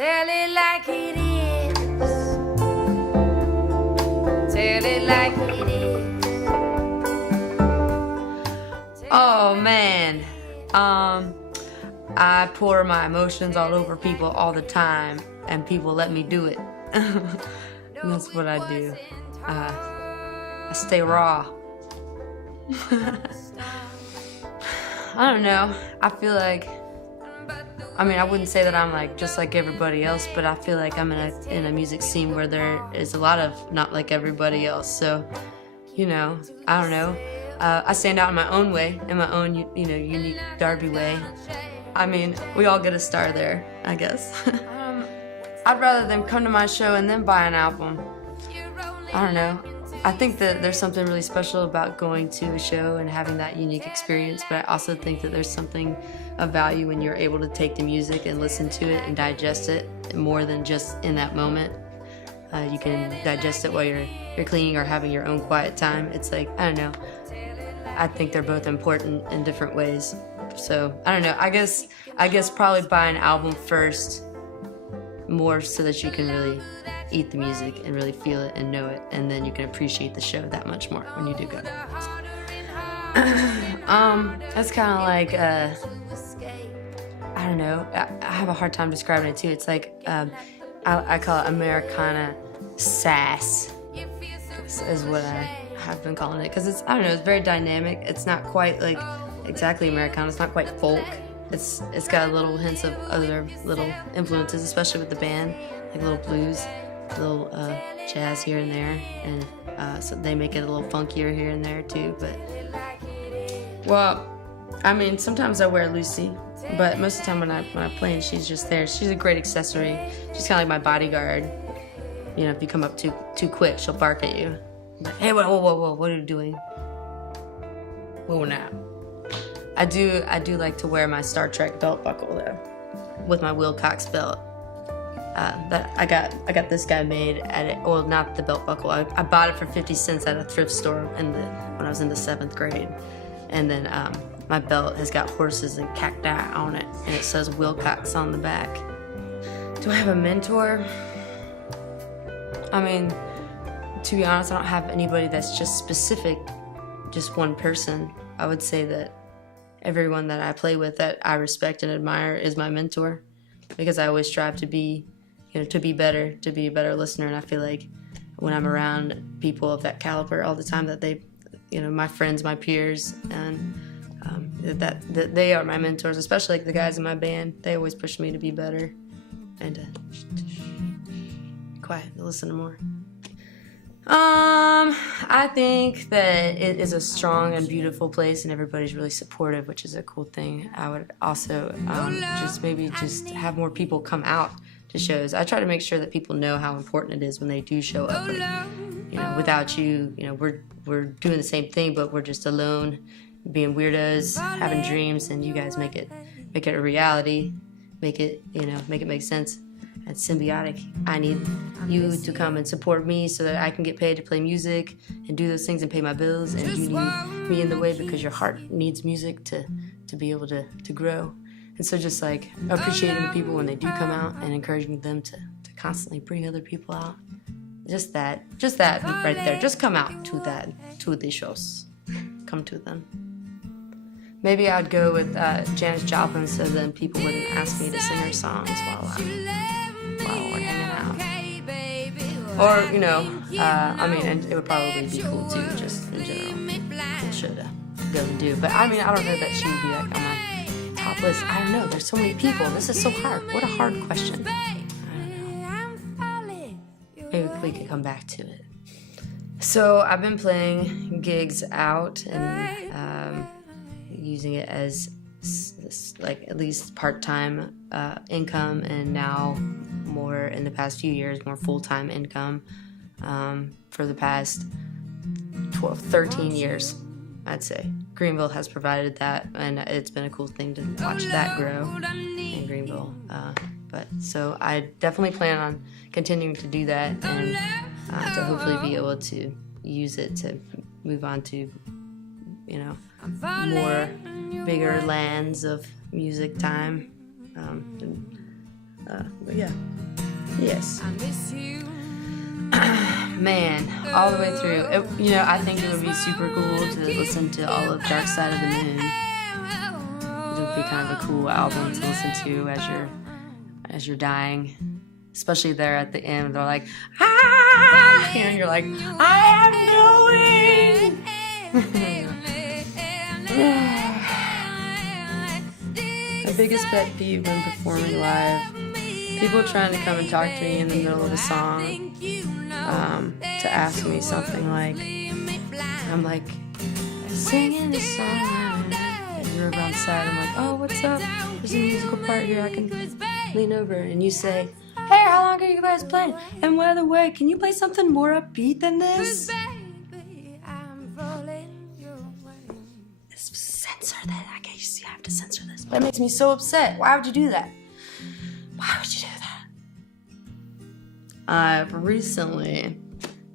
Tell it like it is. Tell it like it is. Oh man, I pour my emotions all over people all the time, and people let me do it. That's what I do. I stay raw. I don't know. I feel like, I mean, I wouldn't say that I'm like just like everybody else, but I feel like I'm in a music scene where there is a lot of not like everybody else. So, you know, I don't know. I stand out in my own way, in my own, unique Darby way. I mean, we all get a star there, I guess. I'd rather them come to my show and then buy an album. I don't know. I think that there's something really special about going to a show and having that unique experience, but I also think that there's something of value when you're able to take the music and listen to it and digest it more than just in that moment. You can digest it while you're cleaning or having your own quiet time. It's like, I don't know. I think they're both important in different ways. So, I don't know. I guess probably buy an album first, more so that you can really eat the music and really feel it and know it, and then you can appreciate the show that much more when you do go. That's kind of like, I don't know, I have a hard time describing it too. It's like, I call it Americana sass, is what I have been calling it, because it's, I don't know, it's very dynamic. It's not quite like exactly Americana, it's not quite folk. It's got little hints of other little influences, especially with the band, like little blues, little jazz here and there, and so they make it a little funkier here and there too. But, well, I mean, sometimes I wear Lucy, but most of the time when I play and she's just there, she's a great accessory. She's kind of like my bodyguard. You know, if you come up too quick, she'll bark at you. Like, hey, whoa, what are you doing? Whoa, now. I do like to wear my Star Trek belt buckle though, with my Wilcox belt. That I got this guy made at it. Well, not the belt buckle. I bought it for 50 cents at a thrift store when I was in the 7th grade, and then my belt has got horses and cacti on it, and it says Wilcox on the back. Do I have a mentor? I mean, to be honest, I don't have anybody that's just specific, just one person. I would say that everyone that I play with that I respect and admire is my mentor, because I always strive to be, to be better, to be a better listener. And I feel like when I'm around people of that caliber all the time, that they, my friends, my peers, and that they are my mentors, especially like the guys in my band. They always push me to be better and to quiet, to listen to more. I think that it is a strong and beautiful place, and everybody's really supportive, which is a cool thing. I would also just have more people come out to shows. I try to make sure that people know how important it is when they do show up. And, without you, we're doing the same thing, but we're just alone, being weirdos, having dreams, and you guys make it a reality, make it make sense. It's symbiotic. I need you to come and support me so that I can get paid to play music and do those things and pay my bills, and you need me in the way because your heart needs music to be able to grow. And so just like appreciating people when they do come out and encouraging them to constantly bring other people out. Just that right there. Just come out to the shows. Come to them. Maybe I'd go with Janis Joplin, so then people wouldn't ask me to sing her songs while we're hanging out. Or, and it would probably be cool too, just in general. Cool show to go and do. But I mean, I don't know that she would be like on my top list. I don't know, there's so many people. This is so hard. What a hard question. I don't know. Maybe we could come back to it. So I've been playing gigs out and using it as like at least part-time income, and now more in the past few years, more full-time income for the past 13 years, I'd say. Greenville has provided that, and it's been a cool thing to watch that grow in Greenville. But so I definitely plan on continuing to do that, and to hopefully be able to use it to move on to, more bigger lands of music time. But yeah, yes. Man, all the way through. You know, I think it would be super cool to listen to all of Dark Side of the Moon. It would be kind of a cool album to listen to as you're dying. Especially there at the end, they're like, ah! And you're like, I am going! My biggest pet peeve when performing live, people trying to come and talk to me in the middle of a song, to ask me something like, I'm like, singing this song, and you're around the side, I'm like, oh, what's up? There's a musical part here, I can lean over, and you say, hey, how long are you guys playing? And by the way, can you play something more upbeat than this? Censor that. I guess you have to censor this. That makes me so upset. Why would you do that? Why would you do that? I've recently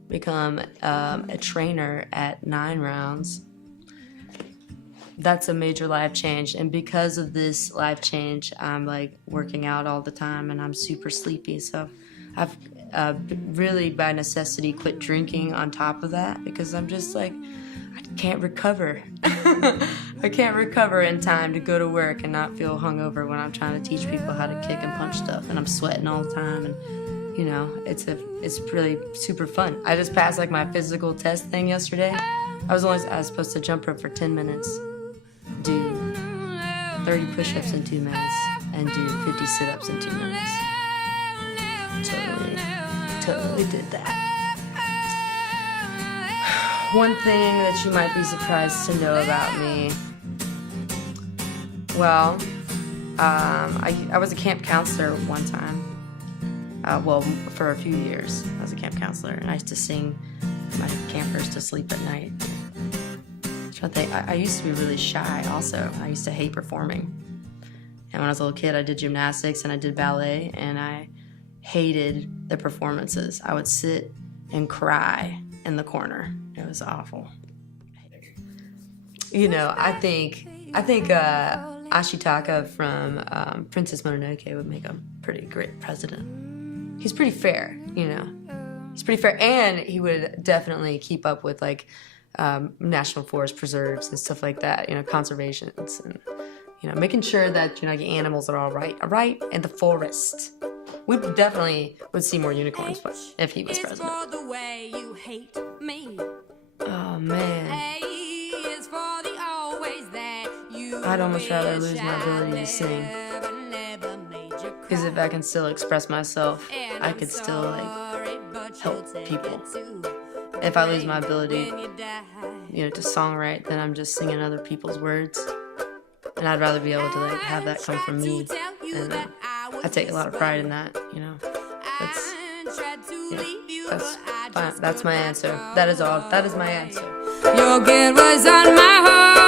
become a trainer at 9 Rounds. That's a major life change, and because of this life change, I'm like working out all the time, and I'm super sleepy. So I've really by necessity quit drinking on top of that, because I'm just like, I can't recover. I can't recover in time to go to work and not feel hungover when I'm trying to teach people how to kick and punch stuff, and I'm sweating all the time, and you know, it's really super fun. I just passed like my physical test thing yesterday. I was supposed to jump rope for 10 minutes, do 30 push-ups in 2 minutes, and do 50 sit-ups in 2 minutes. Totally did that. One thing that you might be surprised to know about me, well, I was a camp counselor one time. Well, for a few years, I was a camp counselor, and I used to sing my campers to sleep at night. I used to be really shy also. I used to hate performing. And when I was a little kid, I did gymnastics and I did ballet, and I hated the performances. I would sit and cry in the corner. It was awful. You know, I think Ashitaka from Princess Mononoke would make a pretty great president. He's pretty fair, you know. He's pretty fair, and he would definitely keep up with like national forest preserves and stuff like that, you know, conservations, and you know, making sure that, you know, the animals are all right in the forest. We definitely would see more unicorns if he was president. Oh man, I'd almost rather lose my ability to sing, because if I can still express myself, I could still like help people. If I lose my ability, you know, to songwrite, then I'm just singing other people's words, and I'd rather be able to like have that come from me, and I take a lot of pride in that, you know. That's my answer. That is my answer. Your guilt was on my heart.